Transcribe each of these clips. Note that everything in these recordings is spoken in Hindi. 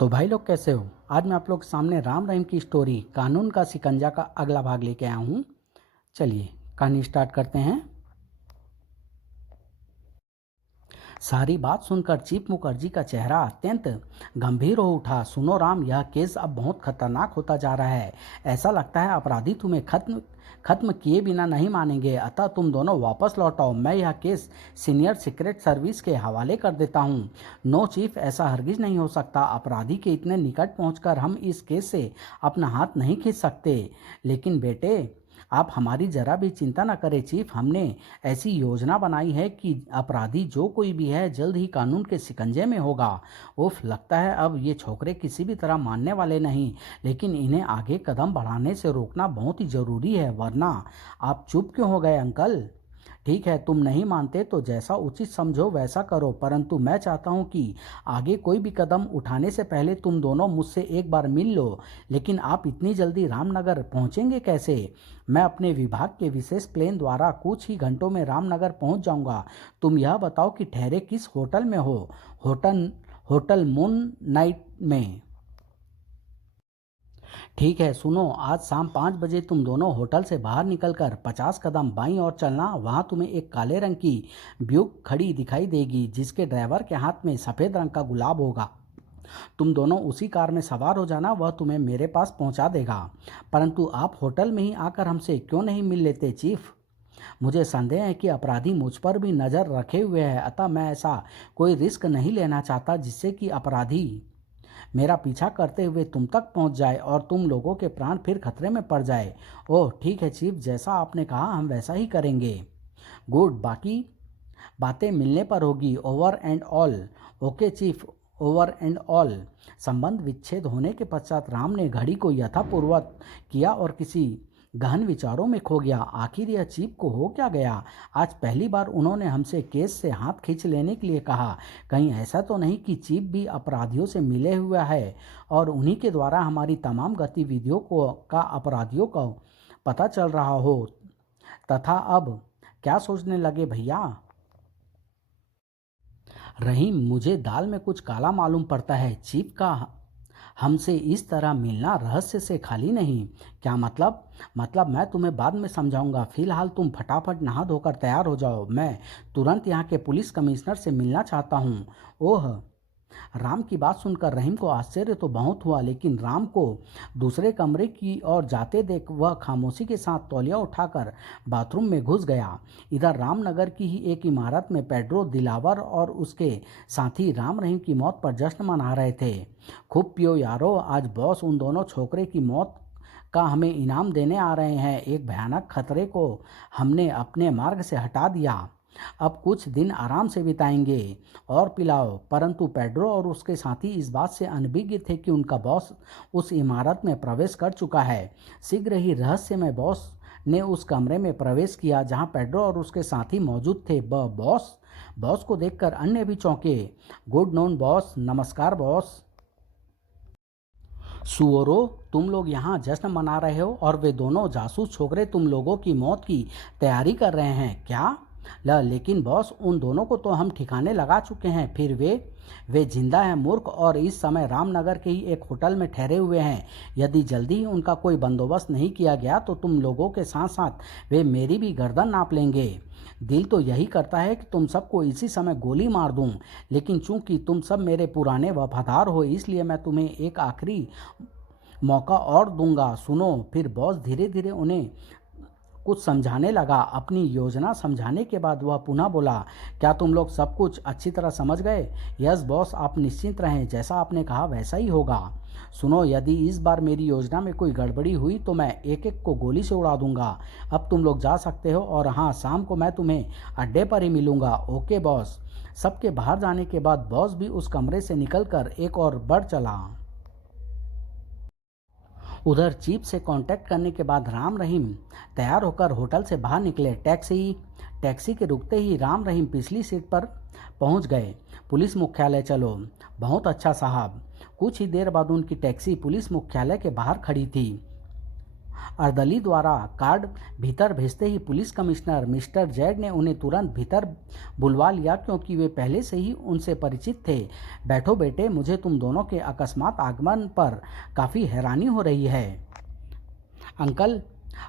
तो भाई लोग कैसे हो। आज मैं आप लोग के सामने राम रहीम की स्टोरी कानून का शिकंजा का अगला भाग लेके आया हूँ। चलिए कहानी स्टार्ट करते हैं। सारी बात सुनकर चीफ मुखर्जी का चेहरा अत्यंत गंभीर हो उठा। सुनो राम, यह केस अब बहुत खतरनाक होता जा रहा है। ऐसा लगता है अपराधी तुम्हें खत्म खत्म किए बिना नहीं मानेंगे, अतः तुम दोनों वापस लौट आओ। मैं यह केस सीनियर सीक्रेट सर्विस के हवाले कर देता हूँ। नो चीफ, ऐसा हरगिज नहीं हो सकता। अपराधी के इतने निकट पहुंचकर हम इस केस से अपना हाथ नहीं खींच सकते। लेकिन बेटे, आप हमारी जरा भी चिंता न करें चीफ। हमने ऐसी योजना बनाई है कि अपराधी जो कोई भी है जल्द ही कानून के शिकंजे में होगा। उफ, लगता है अब ये छोकरे किसी भी तरह मानने वाले नहीं, लेकिन इन्हें आगे कदम बढ़ाने से रोकना बहुत ही ज़रूरी है, वरना। आप चुप क्यों हो गए अंकल? ठीक है, तुम नहीं मानते तो जैसा उचित समझो वैसा करो, परंतु मैं चाहता हूँ कि आगे कोई भी कदम उठाने से पहले तुम दोनों मुझसे एक बार मिल लो। लेकिन आप इतनी जल्दी रामनगर पहुँचेंगे कैसे? मैं अपने विभाग के विशेष प्लेन द्वारा कुछ ही घंटों में रामनगर पहुँच जाऊँगा। तुम यह बताओ कि ठहरे किस होटल में हो? होटल होटल मून नाइट में। ठीक है, सुनो, आज शाम 5 बजे तुम दोनों होटल से बाहर निकलकर 50 कदम बाईं ओर चलना। वहाँ तुम्हें एक काले रंग की ब्यूक खड़ी दिखाई देगी, जिसके ड्राइवर के हाथ में सफ़ेद रंग का गुलाब होगा। तुम दोनों उसी कार में सवार हो जाना, वह तुम्हें मेरे पास पहुँचा देगा। परंतु आप होटल में ही आकर हमसे क्यों नहीं मिल लेते चीफ? मुझे संदेह है कि अपराधी मुझ पर भी नज़र रखे हुए है, अतः मैं ऐसा कोई रिस्क नहीं लेना चाहता जिससे कि अपराधी मेरा पीछा करते हुए तुम तक पहुंच जाए और तुम लोगों के प्राण फिर खतरे में पड़ जाए। ओह ठीक है चीफ, जैसा आपने कहा हम वैसा ही करेंगे। गुड, बाकी बातें मिलने पर होगी। Over and all. Okay chief, over and all. संबंध विच्छेद होने के पश्चात राम ने घड़ी को यथापूर्वक किया और किसी गहन विचारों में खो गया। आखिर यह चीफ को हो क्या गया? आज पहली बार उन्होंने हमसे केस से हाथ खींच लेने के लिए कहा। कहीं ऐसा तो नहीं कि चीफ भी अपराधियों से मिले हुआ है और उन्हीं के द्वारा हमारी तमाम गतिविधियों को का अपराधियों को पता चल रहा हो? तथा अब क्या सोचने लगे भैया? रहीम, मुझे दाल में कुछ काला मालूम पड़ता है। चीफ का हमसे इस तरह मिलना रहस्य से खाली नहीं। क्या मतलब मैं तुम्हें बाद में समझाऊंगा। फिलहाल तुम फटाफट नहा धोकर तैयार हो जाओ। मैं तुरंत यहाँ के पुलिस कमिश्नर से मिलना चाहता हूँ। ओह! राम की बात सुनकर रहीम को आश्चर्य तो बहुत हुआ, लेकिन राम को दूसरे कमरे की ओर जाते देख वह खामोशी के साथ तौलिया उठाकर बाथरूम में घुस गया। इधर रामनगर की ही एक इमारत में पेड्रो दिलावर और उसके साथी राम रहीम की मौत पर जश्न मना रहे थे। खूब पियो यारो, आज बॉस उन दोनों छोकरे की मौत का हमें इनाम देने आ रहे हैं। एक भयानक खतरे को हमने अपने मार्ग से हटा दिया। अब कुछ दिन आराम से बिताएंगे और पिलाओ। परंतु पेड्रो और उसके साथी इस बात से अनभिज्ञ थे कि उनका बॉस उस इमारत में प्रवेश कर चुका है। शीघ्र ही रहस्यमय बॉस ने उस कमरे में प्रवेश किया जहां पेड्रो और उसके साथी मौजूद थे। बॉस बॉस को देखकर अन्य भी चौंके। गुड नॉन बॉस। नमस्कार बॉस। सुअरो, तुम लोग यहाँ जश्न मना रहे हो और वे दोनों जासूस छोकरे तुम लोगों की मौत की तैयारी कर रहे हैं क्या? लेकिन बॉस, उन दोनों को तो हम ठिकाने लगा चुके हैं। फिर वे जिंदा हैं मूर्ख, और इस समय रामनगर के ही एक होटल में ठहरे हुए हैं। यदि जल्दी ही उनका कोई बंदोबस्त नहीं किया गया तो तुम लोगों के साथ साथ वे मेरी भी गर्दन नाप लेंगे। दिल तो यही करता है कि तुम सबको इसी समय गोली मार दूं, लेकिन चूंकि तुम सब मेरे पुराने वफादार हो, इसलिए मैं तुम्हें एक आखिरी मौका और दूंगा। सुनो। फिर बॉस धीरे धीरे उन्हें कुछ समझाने लगा। अपनी योजना समझाने के बाद वह पुनः बोला, क्या तुम लोग सब कुछ अच्छी तरह समझ गए? यस बॉस, आप निश्चिंत रहें, जैसा आपने कहा वैसा ही होगा। सुनो, यदि इस बार मेरी योजना में कोई गड़बड़ी हुई तो मैं एक एक को गोली से उड़ा दूंगा। अब तुम लोग जा सकते हो, और हाँ, शाम को मैं तुम्हें अड्डे पर ही मिलूंगा। Okay boss. सबके बाहर जाने के बाद बॉस भी उस कमरे से निकलकर एक और बढ़ चला। उधर चीफ से कांटेक्ट करने के बाद राम रहीम तैयार होकर होटल से बाहर निकले। टैक्सी के रुकते ही राम रहीम पिछली सीट पर पहुंच गए। पुलिस मुख्यालय चलो। बहुत अच्छा साहब। कुछ ही देर बाद उनकी टैक्सी पुलिस मुख्यालय के बाहर खड़ी थी। अर्दली द्वारा कार्ड भीतर भेजते ही पुलिस कमिश्नर मिस्टर जेड ने उन्हें तुरंत भीतर बुलवा लिया, क्योंकि वे पहले से ही उनसे परिचित थे। बैठो बेटे, मुझे तुम दोनों के अकस्मात आगमन पर काफ़ी हैरानी हो रही है। अंकल,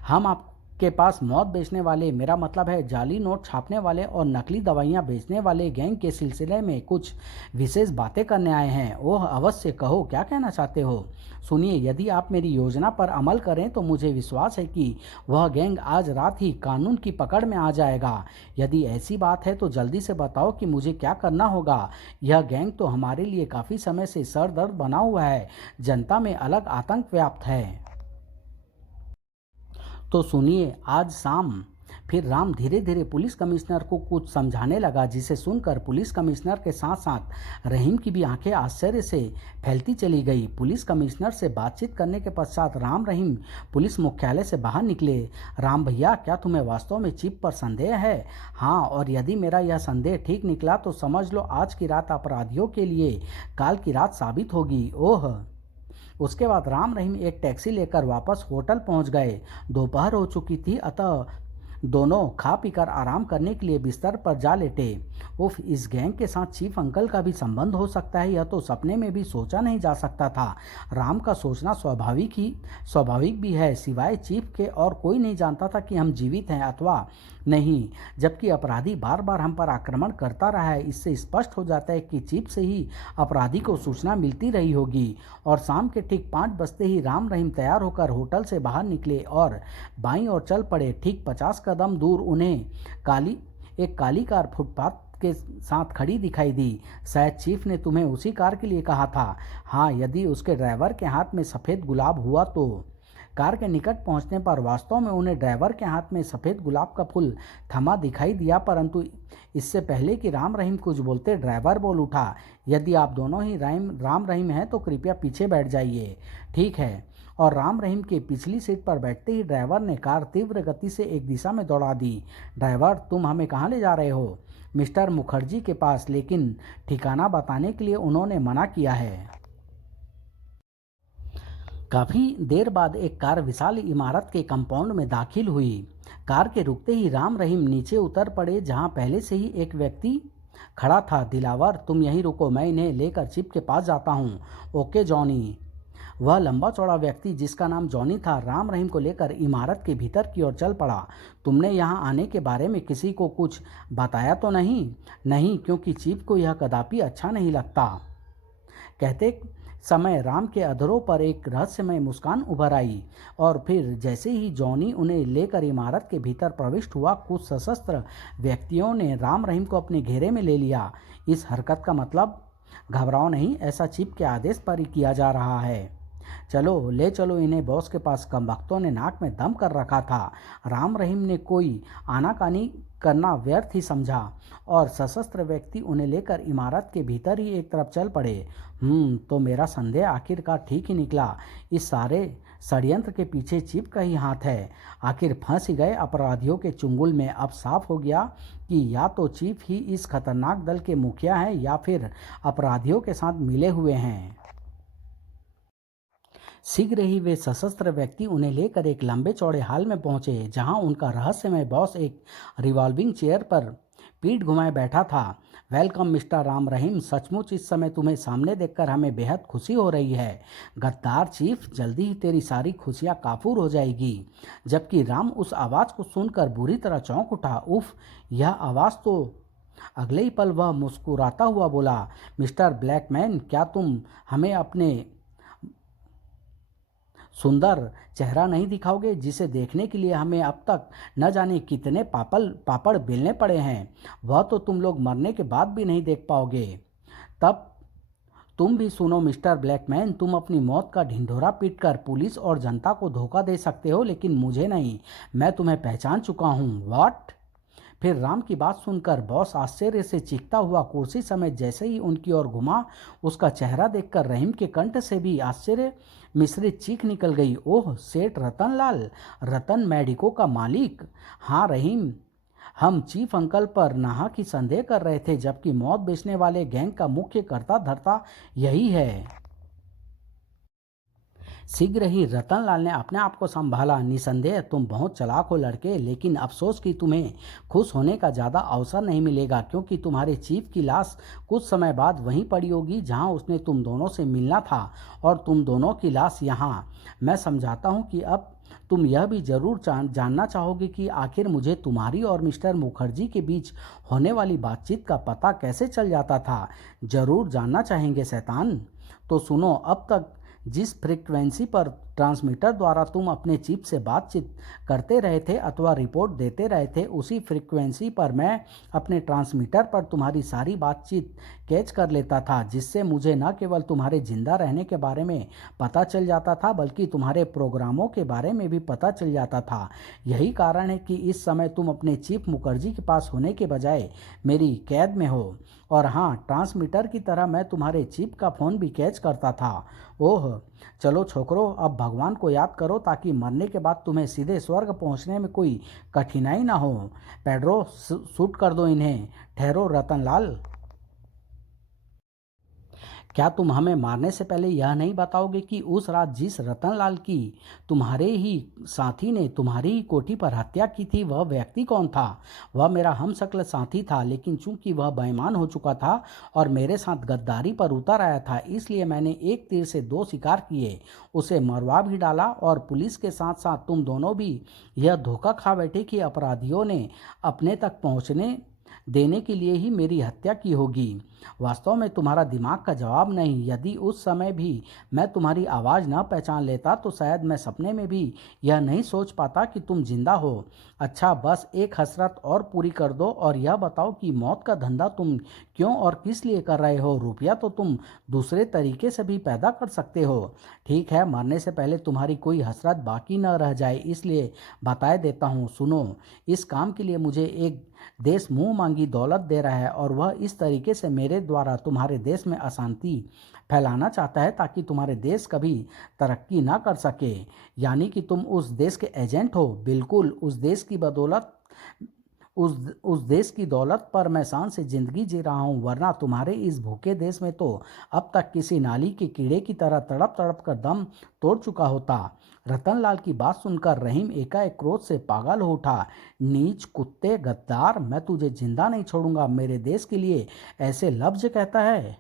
हम आपके पास मौत बेचने वाले, मेरा मतलब है जाली नोट छापने वाले और नकली दवाइयाँ बेचने वाले गैंग के सिलसिले में कुछ विशेष बातें करने आए हैं। ओह अवश्य, कहो क्या कहना चाहते हो। सुनिए, यदि आप मेरी योजना पर अमल करें तो मुझे विश्वास है कि वह गैंग आज रात ही कानून की पकड़ में आ जाएगा। यदि ऐसी बात है तो जल्दी से बताओ कि मुझे क्या करना होगा। यह गैंग तो हमारे लिए काफ़ी समय से सर दर्द बना हुआ है। जनता में अलग आतंक व्याप्त है। तो सुनिए, आज शाम। फिर राम धीरे धीरे पुलिस कमिश्नर को कुछ समझाने लगा, जिसे सुनकर पुलिस कमिश्नर के साथ साथ रहीम की भी आंखें आश्चर्य से फैलती चली गई। पुलिस कमिश्नर से बातचीत करने के पश्चात राम रहीम पुलिस मुख्यालय से बाहर निकले। राम भैया, क्या तुम्हें वास्तव में चीफ पर संदेह है? हाँ, और यदि मेरा यह संदेह ठीक निकला तो समझ लो आज की रात अपराधियों के लिए काल की रात साबित होगी। ओह। उसके बाद राम रहीम एक टैक्सी लेकर वापस होटल पहुंच गए। दोपहर हो चुकी थी, अतः दोनों खा पीकर आराम करने के लिए बिस्तर पर जा लेटे। उफ, इस गैंग के साथ चीफ अंकल का भी संबंध हो सकता है, यह तो सपने में भी सोचा नहीं जा सकता था। राम का सोचना स्वाभाविक भी है। सिवाय चीफ के और कोई नहीं जानता था कि हम जीवित हैं अथवा नहीं, जबकि अपराधी बार बार हम पर आक्रमण करता रहा है। इससे स्पष्ट हो जाता है कि चीफ से ही अपराधी को सूचना मिलती रही होगी। और शाम के ठीक 5 बजते ही राम रहीम तैयार होकर होटल से बाहर निकले और बाईं ओर चल पड़े। ठीक 50 कदम दूर उन्हें एक काली कार फुटपाथ के साथ खड़ी दिखाई दी। शायद चीफ ने तुम्हें उसी कार के लिए कहा था। हाँ, यदि उसके ड्राइवर के हाथ में सफ़ेद गुलाब हुआ तो। कार के निकट पहुंचने पर वास्तव में उन्हें ड्राइवर के हाथ में सफ़ेद गुलाब का फूल थमा दिखाई दिया, परंतु इससे पहले कि राम रहीम कुछ बोलते ड्राइवर बोल उठा, यदि आप दोनों ही राम रहीम हैं तो कृपया पीछे बैठ जाइए। ठीक है। और राम रहीम के पिछली सीट पर बैठते ही ड्राइवर ने कार तीव्र गति से एक दिशा में दौड़ा दी। ड्राइवर, तुम हमें कहाँ ले जा रहे हो? मिस्टर मुखर्जी के पास, लेकिन ठिकाना बताने के लिए उन्होंने मना किया है। काफ़ी देर बाद एक कार विशाल इमारत के कंपाउंड में दाखिल हुई। कार के रुकते ही राम रहीम नीचे उतर पड़े, जहां पहले से ही एक व्यक्ति खड़ा था। दिलावर, तुम यहीं रुको, मैं इन्हें लेकर चिप के पास जाता हूं। Okay Johnny. वह लंबा चौड़ा व्यक्ति, जिसका नाम जॉनी था, राम रहीम को लेकर इमारत के भीतर की ओर चल पड़ा। तुमने यहाँ आने के बारे में किसी को कुछ बताया तो नहीं? नहीं, क्योंकि चीफ को यह कदापि अच्छा नहीं लगता। कहते समय राम के अधरों पर एक रहस्यमय मुस्कान उभर आई, और फिर जैसे ही जॉनी उन्हें लेकर इमारत के भीतर प्रविष्ट हुआ, कुछ सशस्त्र व्यक्तियों ने राम रहीम को अपने घेरे में ले लिया। इस हरकत का मतलब? घबराओ नहीं, ऐसा चीफ के आदेश पर ही किया जा रहा है। चलो ले चलो इन्हें, बॉस के पास कमबख्तों ने नाक में दम कर रखा था। राम रहीम ने कोई आनाकानी करना व्यर्थ ही समझा, और सशस्त्र व्यक्ति उन्हें लेकर इमारत के भीतर ही एक तरफ चल पड़े। तो मेरा संदेह आखिरकार ठीक ही निकला। इस सारे षड्यंत्र के पीछे चीफ का ही हाथ है। आखिर फंस ही गए अपराधियों के चुंगल में। अब साफ हो गया कि या तो चीफ ही इस खतरनाक दल के मुखिया हैं या फिर अपराधियों के साथ मिले हुए हैं। शीघ्र ही वे सशस्त्र व्यक्ति उन्हें लेकर एक लंबे चौड़े हाल में पहुंचे, जहां उनका रहस्यमय बॉस एक रिवॉल्विंग चेयर पर पीठ घुमाए बैठा था। वेलकम मिस्टर राम रहीम, सचमुच इस समय तुम्हें सामने देखकर हमें बेहद खुशी हो रही है। गद्दार चीफ, जल्दी ही तेरी सारी खुशियां काफूर हो जाएगी। जबकि राम उस आवाज़ को सुनकर बुरी तरह चौंक उठा। उफ, यह आवाज़ तो। अगले ही पल वह मुस्कुराता हुआ बोला, मिस्टर ब्लैकमैन, क्या तुम हमें अपने सुंदर चेहरा नहीं दिखाओगे, जिसे देखने के लिए हमें अब तक न जाने कितने पापड़ बेलने पड़े हैं? वह तो तुम लोग मरने के बाद भी नहीं देख पाओगे। तब तुम भी सुनो मिस्टर ब्लैकमैन, तुम अपनी मौत का ढिंढोरा पीटकर पुलिस और जनता को धोखा दे सकते हो, लेकिन मुझे नहीं। मैं तुम्हें पहचान चुका हूँ। व्हाट? फिर राम की बात सुनकर बॉस आश्चर्य से चीखता हुआ कुर्सी समेत जैसे ही उनकी ओर घुमा, उसका चेहरा देखकर रहीम के कंठ से भी आश्चर्य मिश्रित चीख निकल गई। ओह, सेठ रतन लाल, रतन मेडिको का मालिक। हाँ रहीम, हम चीफ अंकल पर नाहक ही संदेह कर रहे थे, जबकि मौत बेचने वाले गैंग का मुख्य कर्ता धर्ता यही है। शीघ्र ही रतनलाल ने अपने आप को संभाला। निसंदेह तुम बहुत चालाक हो लड़के, लेकिन अफसोस कि तुम्हें खुश होने का ज़्यादा अवसर नहीं मिलेगा, क्योंकि तुम्हारे चीफ की लाश कुछ समय बाद वहीं पड़ी होगी जहां उसने तुम दोनों से मिलना था, और तुम दोनों की लाश यहाँ। मैं समझाता हूँ कि अब तुम यह भी जरूर जानना चाहोगे कि आखिर मुझे तुम्हारी और मिस्टर मुखर्जी के बीच होने वाली बातचीत का पता कैसे चल जाता था। जरूर जानना चाहेंगे शैतान। तो सुनो, अब तक जिस फ्रीक्वेंसी पर ट्रांसमीटर द्वारा तुम अपने चिप से बातचीत करते रहे थे अथवा रिपोर्ट देते रहे थे, उसी फ्रीक्वेंसी पर मैं अपने ट्रांसमीटर पर तुम्हारी सारी बातचीत कैच कर लेता था, जिससे मुझे न केवल तुम्हारे जिंदा रहने के बारे में पता चल जाता था, बल्कि तुम्हारे प्रोग्रामों के बारे में भी पता चल जाता था। यही कारण है कि इस समय तुम अपने चीफ मुखर्जी के पास होने के बजाय मेरी कैद में हो। और हाँ, ट्रांसमीटर की तरह मैं तुम्हारे चीफ का फ़ोन भी कैच करता था। ओह, चलो छोकरो, अब भगवान को याद करो ताकि मरने के बाद तुम्हें सीधे स्वर्ग पहुंचने में कोई कठिनाई ना हो। पेड्रो, शूट कर दो इन्हें। ठहरो रतनलाल, क्या तुम हमें मारने से पहले यह नहीं बताओगे कि उस रात जिस रतनलाल की तुम्हारे ही साथी ने तुम्हारी ही कोठी पर हत्या की थी, वह व्यक्ति कौन था? वह मेरा हमशक्ल साथी था, लेकिन चूंकि वह बेईमान हो चुका था और मेरे साथ गद्दारी पर उतर आया था, इसलिए मैंने एक तीर से दो शिकार किए। उसे मरवा भी डाला, और पुलिस के साथ साथ तुम दोनों भी यह धोखा खा बैठे कि अपराधियों ने अपने तक पहुंचने देने के लिए ही मेरी हत्या की होगी। वास्तव में तुम्हारा दिमाग का जवाब नहीं। यदि उस समय भी मैं तुम्हारी आवाज़ न पहचान लेता तो शायद मैं सपने में भी यह नहीं सोच पाता कि तुम जिंदा हो। अच्छा, बस एक हसरत और पूरी कर दो और यह बताओ कि मौत का धंधा तुम क्यों और किस लिए कर रहे हो? रुपया तो तुम दूसरे तरीके से भी पैदा कर सकते हो। ठीक है, मरने से पहले तुम्हारी कोई हसरत बाकी न रह जाए, इसलिए बताए देता हूँ। सुनो, इस काम के लिए मुझे एक देश मुंह मांगी दौलत दे रहा है, और वह इस तरीके से मेरे द्वारा तुम्हारे देश में अशांति फैलाना चाहता है ताकि तुम्हारे देश कभी तरक्की ना कर सके। यानी कि तुम उस देश के एजेंट हो। बिल्कुल, उस देश की दौलत पर मैं शान से जिंदगी जी रहा हूँ, वरना तुम्हारे इस भूखे देश में तो अब तक किसी नाली के कीड़े की तरह तड़प तड़प कर दम तोड़ चुका होता। रतनलाल की बात सुनकर रहीम एकाएक क्रोध से पागल हो उठा। नीच कुत्ते, गद्दार, मैं तुझे जिंदा नहीं छोड़ूंगा। मेरे देश के लिए ऐसे लफ्ज कहता है?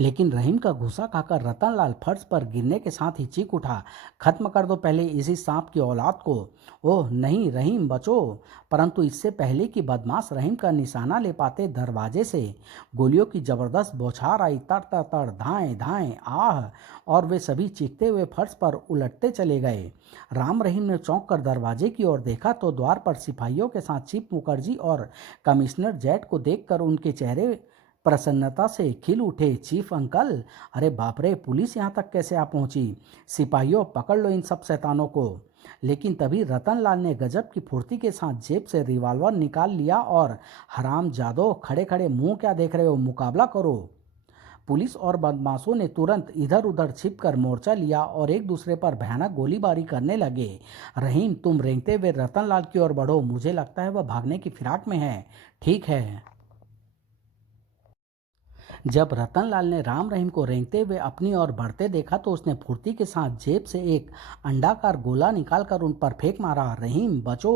लेकिन रहीम का गुस्सा खाकर रतनलाल फर्श पर गिरने के साथ ही चीख उठा, खत्म कर दो पहले इसी सांप की औलाद को। ओह नहीं रहीम, बचो। परंतु इससे पहले कि बदमाश रहीम का निशाना ले पाते, दरवाजे से गोलियों की जबरदस्त बौछार आई। तड़ तड़ तड़, धाएं धाएं, आह, और वे सभी चीखते हुए फर्श पर उलटते चले गए। राम रहीम ने चौंक कर दरवाजे की ओर देखा तो द्वार पर सिपाहियों के साथ चीफ मुखर्जी और कमिश्नर जेट को देखकर उनके चेहरे प्रसन्नता से खिल उठे। चीफ अंकल, अरे बाप रे, पुलिस यहाँ तक कैसे आ पहुंची? सिपाहियों, पकड़ लो इन सब शैतानों को। लेकिन तभी रतनलाल ने गजब की फुर्ती के साथ जेब से रिवॉल्वर निकाल लिया और, हराम जादो, खड़े खड़े मुंह क्या देख रहे हो, मुकाबला करो। पुलिस और बदमाशों ने तुरंत इधर उधर छिपकर मोर्चा लिया और एक दूसरे पर भयानक गोलीबारी करने लगे। रहीम, तुम रेंगते हुए रतनलाल की ओर बढ़ो, मुझे लगता है वह भागने की फिराक में है। ठीक है। जब रतनलाल ने राम रहीम को रेंगते हुए अपनी ओर बढ़ते देखा तो उसने फुर्ती के साथ जेब से एक अंडाकार गोला निकालकर उन पर फेंक मारा। रहीम, बचो।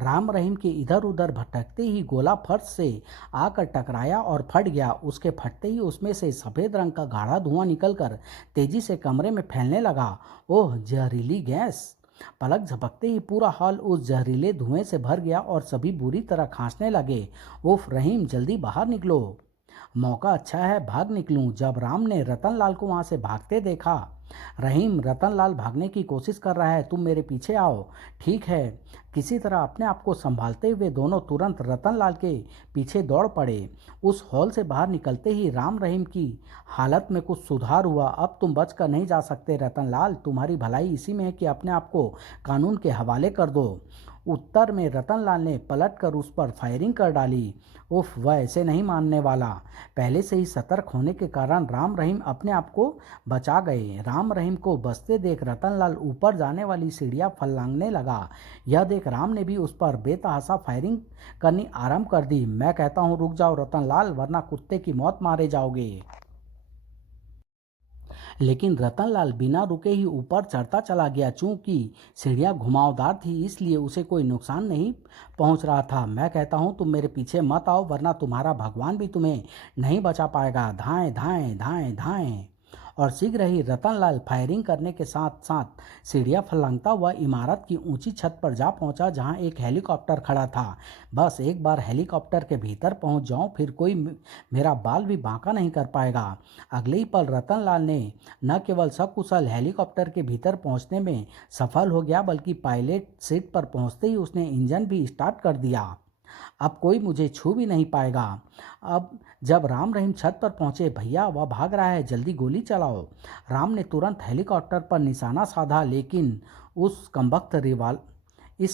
राम रहीम के इधर उधर भटकते ही गोला फर्श से आकर टकराया और फट गया। उसके फटते ही उसमें से सफ़ेद रंग का गाढ़ा धुआं निकलकर तेजी से कमरे में फैलने लगा। ओह, जहरीली गैस! पलक झपकते ही पूरा हॉल उस जहरीले धुएं से भर गया और सभी बुरी तरह खांसने लगे। उफ, रहीम, जल्दी बाहर निकलो। मौका अच्छा है, भाग निकलूं। जब राम ने रतनलाल को वहां से भागते देखा, रहीम, रतनलाल भागने की कोशिश कर रहा है, तुम मेरे पीछे आओ। ठीक है। किसी तरह अपने आप को संभालते हुए दोनों तुरंत रतनलाल के पीछे दौड़ पड़े। उस हॉल से बाहर निकलते ही राम रहीम की हालत में कुछ सुधार हुआ। अब तुम बच कर नहीं जा सकते रतनलाल, तुम्हारी भलाई इसी में है कि अपने आप को कानून के हवाले कर दो। उत्तर में रतनलाल ने पलटकर उस पर फायरिंग कर डाली। उफ, वह ऐसे नहीं मानने वाला। पहले से ही सतर्क होने के कारण राम रहीम अपने आप को बचा गए। राम रहीम को बचते देख रतनलाल ऊपर जाने वाली सीढ़ियां फलांगने लगा। यह देख राम ने भी उस पर बेतहाशा फायरिंग करनी आरंभ कर दी। मैं कहता हूँ रुक जाओ रतनलाल, वरना कुत्ते की मौत मारे जाओगे। लेकिन रतनलाल बिना रुके ही ऊपर चढ़ता चला गया। चूंकि सीढ़ियां घुमावदार थी इसलिए उसे कोई नुकसान नहीं पहुंच रहा था। मैं कहता हूं तुम मेरे पीछे मत आओ वरना तुम्हारा भगवान भी तुम्हें नहीं बचा पाएगा। धाएं धाएं धाएं धाएं। और शीघ्र ही रतनलाल फायरिंग करने के साथ साथ सीढ़ियां फलंगता हुआ इमारत की ऊंची छत पर जा पहुंचा जहां एक हेलीकॉप्टर खड़ा था। बस एक बार हेलीकॉप्टर के भीतर पहुंच जाऊं फिर कोई मेरा बाल भी बांका नहीं कर पाएगा। अगले ही पल रतनलाल ने न केवल सकुशल हेलीकॉप्टर के भीतर पहुंचने में सफल हो गया बल्कि पायलट सीट पर पहुंचते ही उसने इंजन भी स्टार्ट कर दिया। अब कोई मुझे छू भी नहीं पाएगा। अब जब राम रहीम छत पर पहुंचे, भैया वह भाग रहा है, जल्दी गोली चलाओ। राम ने तुरंत हेलीकॉप्टर पर निशाना साधा लेकिन इस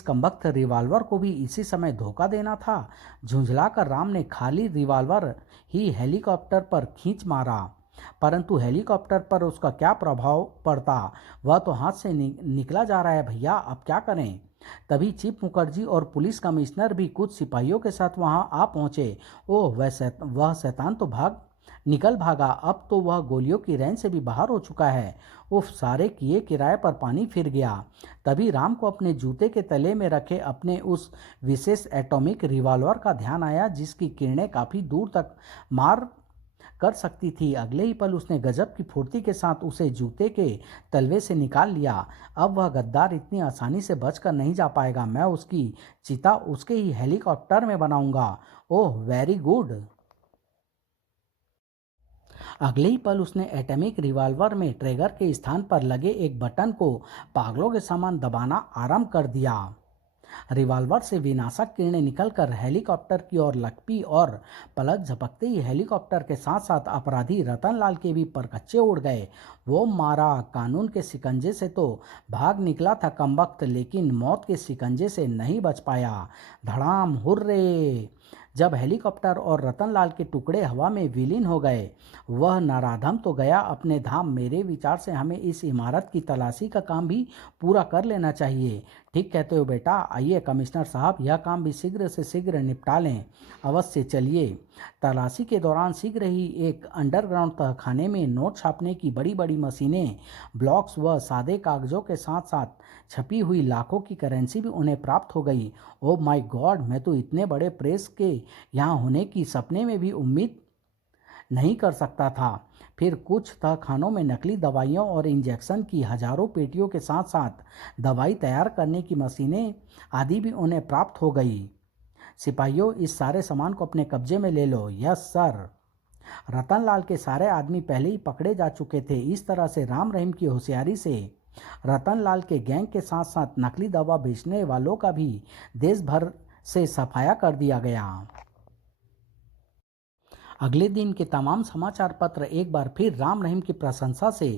कमबख्त रिवाल्वर को भी इसी समय धोखा देना था। झुंझलाकर राम ने खाली रिवाल्वर ही हेलीकॉप्टर पर खींच मारा परंतु हेलीकॉप्टर पर उसका क्या प्रभाव पड़ता। वह तो हाथ से निकला जा रहा है। भैया अब क्या करें। तभी चीफ मुखर्जी और पुलिस कमिश्नर भी कुछ सिपाहियों के साथ वहां आ पहुंचे। ओह वह शैतान तो निकल भागा। अब तो वह गोलियों की रेंज से भी बाहर हो चुका है। उफ, सारे किए किराए पर पानी फिर गया। तभी राम को अपने जूते के तले में रखे अपने उस विशेष एटॉमिक रिवॉल्वर का ध्यान आया जिसकी किरणें काफी दूर तक मार कर सकती थी। अगले ही पल उसने गजब की फुर्ती के साथ उसे जूते के तलवे से निकाल लिया। अब वह गद्दार इतनी आसानी से बचकर नहीं जा पाएगा। मैं उसकी चिता उसके ही हेलीकॉप्टर में बनाऊंगा। Oh very good. अगले ही पल उसने एटॉमिक रिवॉल्वर में ट्रिगर के स्थान पर लगे एक बटन को पागलों के समान दबाना आरंभ कर दिया। रिवॉल्वर से विनाशक किरणें निकलकर हेलीकॉप्टर की ओर लपकी और पलक झपकते ही हेलीकॉप्टर के साथ साथ अपराधी रतनलाल के भी परखच्चे उड़ गए। वो मारा कानून के शिकंजे से तो भाग निकला था कमबख्त लेकिन मौत के शिकंजे से नहीं बच पाया। धड़ाम हुर्रे। जब हेलीकॉप्टर और रतनलाल के टुकड़े हवा में विलीन हो गए वह नराधम तो गया अपने धाम। मेरे विचार से हमें इस इमारत की तलाशी का काम भी पूरा कर लेना चाहिए। ठीक कहते हो बेटा। आइए कमिश्नर साहब यह काम भी शीघ्र से शीघ्र निपटा लें। अवश्य चलिए। तलाशी के दौरान शीघ्र ही एक अंडरग्राउंड तहखाने में नोट छापने की बड़ी बड़ी मशीनें, ब्लॉक्स व सादे कागजों के साथ साथ छपी हुई लाखों की करेंसी भी उन्हें प्राप्त हो गई। ओह माय गॉड, मैं तो इतने बड़े प्रेस के यहाँ होने की सपने में भी उम्मीद नहीं कर सकता था। फिर कुछ तहखानों में नकली दवाइयों और इंजेक्शन की हजारों पेटियों के साथ साथ दवाई तैयार करने की मशीनें आदि भी उन्हें प्राप्त हो गई। सिपाहियों इस सारे सामान को अपने कब्जे में ले लो। Yes sir. रतनलाल के सारे आदमी पहले ही पकड़े जा चुके थे। इस तरह से राम रहीम की होशियारी से रतनलाल के गैंग के साथ साथ नकली दवा बेचने वालों का भी देश भर से सफाया कर दिया गया। अगले दिन के तमाम समाचार पत्र एक बार फिर राम रहीम की प्रशंसा से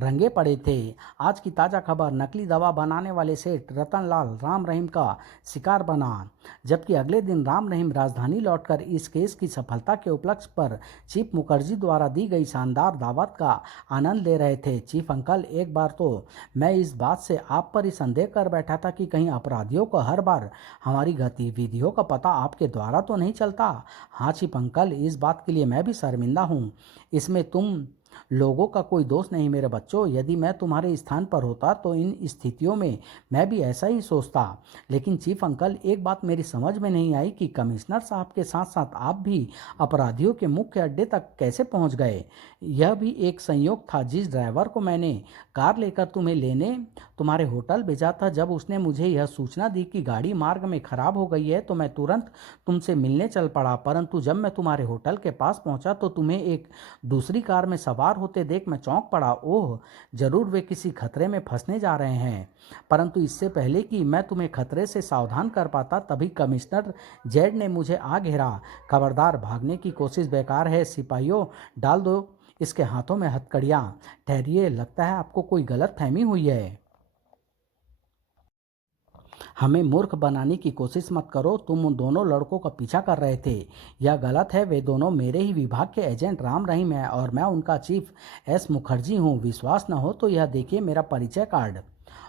रंगे पड़े थे। आज की ताज़ा खबर, नकली दवा बनाने वाले सेठ रतनलाल राम रहीम का शिकार बना। जबकि अगले दिन राम रहीम राजधानी लौटकर इस केस की सफलता के उपलक्ष्य पर चीफ मुखर्जी द्वारा दी गई शानदार दावत का आनंद ले रहे थे। चीफ अंकल, एक बार तो मैं इस बात से आप पर ही संदेह कर बैठा था कि कहीं अपराधियों को हर बार हमारी गतिविधियों का पता आपके द्वारा तो नहीं चलता। हाँ चीफ अंकल, इस बात के लिए मैं भी शर्मिंदा हूँ। इसमें तुम लोगों का कोई दोष नहीं मेरे बच्चों। यदि मैं तुम्हारे स्थान पर होता तो इन स्थितियों में मैं भी ऐसा ही सोचता। लेकिन चीफ अंकल, एक बात मेरी समझ में नहीं आई कि कमिश्नर साहब के साथ साथ आप भी अपराधियों के मुख्य अड्डे तक कैसे पहुंच गए। यह भी एक संयोग था। जिस ड्राइवर को मैंने कार लेकर तुम्हें लेने तुम्हारे होटल भेजा था, जब उसने मुझे यह सूचना दी कि गाड़ी मार्ग में खराब हो गई है तो मैं तुरंत तुमसे मिलने चल पड़ा। परंतु जब मैं तुम्हारे होटल के पास पहुंचा तो तुम्हें एक दूसरी कार में सवार होते देख मैं चौंक पड़ा। ओह, जरूर वे किसी खतरे में फंसने जा रहे हैं। परंतु इससे पहले कि मैं तुम्हें खतरे से सावधान कर पाता तभी कमिश्नर जेड ने मुझे आ घेरा। खबरदार, भागने की कोशिश बेकार है। सिपाहियों, डाल दो इसके हाथों में हथकड़ियाँ। ठहरिए, लगता है आपको कोई गलत फहमी हुई है। हमें मूर्ख बनाने की कोशिश मत करो। तुम उन दोनों लड़कों का पीछा कर रहे थे, यह गलत है। वे दोनों मेरे ही विभाग के एजेंट राम रहीम हैं और मैं उनका चीफ एस मुखर्जी हूँ। विश्वास न हो तो यह देखिए मेरा परिचय कार्ड।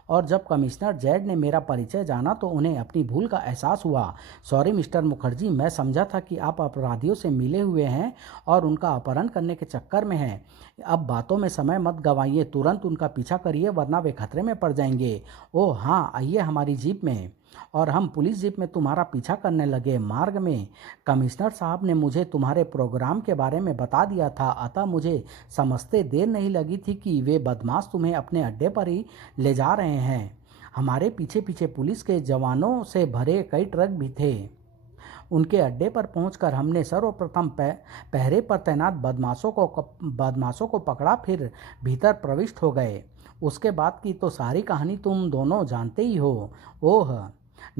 और जब कमिश्नर जेड ने मेरा परिचय जाना तो उन्हें अपनी भूल का एहसास हुआ। सॉरी मिस्टर मुखर्जी, मैं समझा था कि आप अपराधियों से मिले हुए हैं और उनका अपहरण करने के चक्कर में हैं। अब बातों में समय मत गंवाइए, तुरंत उनका पीछा करिए वरना वे खतरे में पड़ जाएंगे। ओह हाँ, आइए हमारी जीप में। और हम पुलिस जीप में तुम्हारा पीछा करने लगे। मार्ग में कमिश्नर साहब ने मुझे तुम्हारे प्रोग्राम के बारे में बता दिया था, अतः मुझे समझते देर नहीं लगी थी कि वे बदमाश तुम्हें अपने अड्डे पर ही ले जा रहे हैं। हमारे पीछे पीछे पुलिस के जवानों से भरे कई ट्रक भी थे। उनके अड्डे पर पहुंचकर हमने सर्वप्रथम पहरे पर तैनात बदमाशों को पकड़ा, फिर भीतर प्रविष्ट हो गए। उसके बाद की तो सारी कहानी तुम दोनों जानते ही हो। ओह,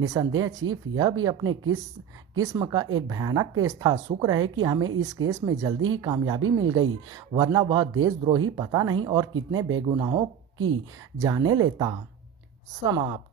निसंदेह चीफ, यह भी अपने किस्म का एक भयानक केस था। शुक्र है कि हमें इस केस में जल्दी ही कामयाबी मिल गई, वरना वह देशद्रोही पता नहीं और कितने बेगुनाहों की जाने लेता। समाप्त।